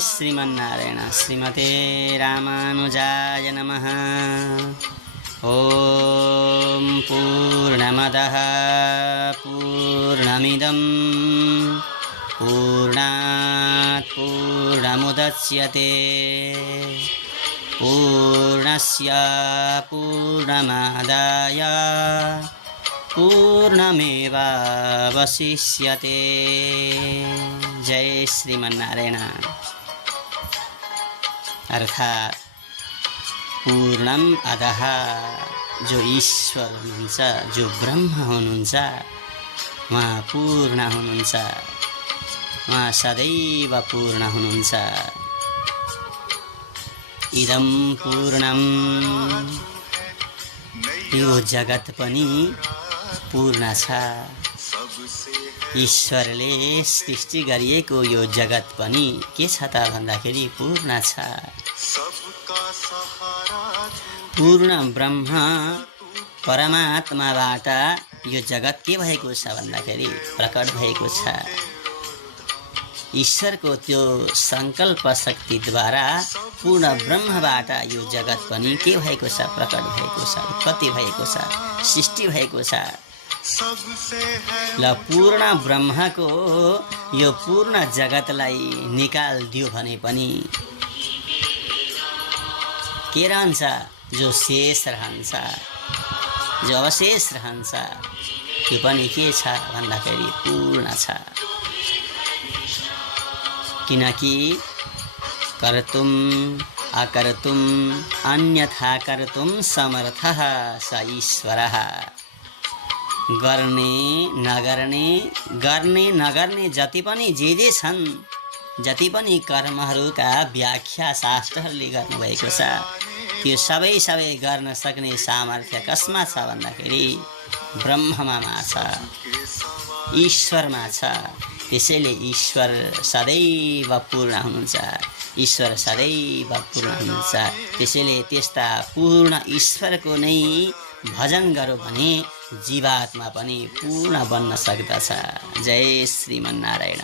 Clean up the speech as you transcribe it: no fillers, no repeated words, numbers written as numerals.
श्रीमन्नारायण। श्रीमते रामानुजाय नमः। ॐ पूर्णमदः पूर्णमिदं पूर्णात् पूर्णमुदच्यते पूर्णस्य पूर्णमादाय पूर्णमेवावशिष्यते। जय श्रीमन्नारायण। अर्थात पूर्णम अधः जो ईश्वर हुनुहुन्छ, जो ब्रह्म हुनुहुन्छ, उहाँ पूर्ण हुनुहुन्छ, उहाँ सदैव पूर्ण हुनुहुन्छ। इदं पूर्णम, यो जगत पनि पूर्ण छ। ईश्वरले सृष्टि गरिएको यो जगत पनि के छ त भन्दाखेरि पूर्ण छ। पूर्ण ब्रह्म परमात्माबाट यो जगत के भएको छ भन्दाखेरि प्रकट भएको छ। ईश्वरको त्यो संकल्प शक्तिद्वारा पूर्ण ब्रह्मबाट यो जगत पनि के भएको छ, प्रकट भएको छ, उत्पत्ति भएको छ, सृष्टि भएको छ। ल पूर्ण ब्रह्मको यो पूर्ण जगतलाई निकाल्दियो भने पनि के रहन्छ? जो शेष रहन्छ, जो अवशेष रहन्छ, त्यो पनि के छ भन्दाखेरि पूर्ण छ। किनकि कर्तुम अकर्तुम अन्यथा कर्तुम समर्थः स ईश्वरः। गर्ने नगर्ने, गर्ने नगर्ने जति पनि जे छन्, जति पनि कर्महरूका व्याख्या शास्त्रहरूले गर्नुभएको छ, त्यो सबै गर्न सक्ने सामर्थ्य कसमा छ भन्दाखेरि ब्रह्ममा छ, ईश्वरमा छ। त्यसैले ईश्वर सदैव पूर्ण हुनुहुन्छ, ईश्वर सदैव पूर्ण हुनुहुन्छ। त्यसैले त्यस्ता पूर्ण ईश्वरको नै भजन गरौँ भने जीवात्मा पनि पूर्ण बन्न सक्दछ। जय श्रीमन्नारायण।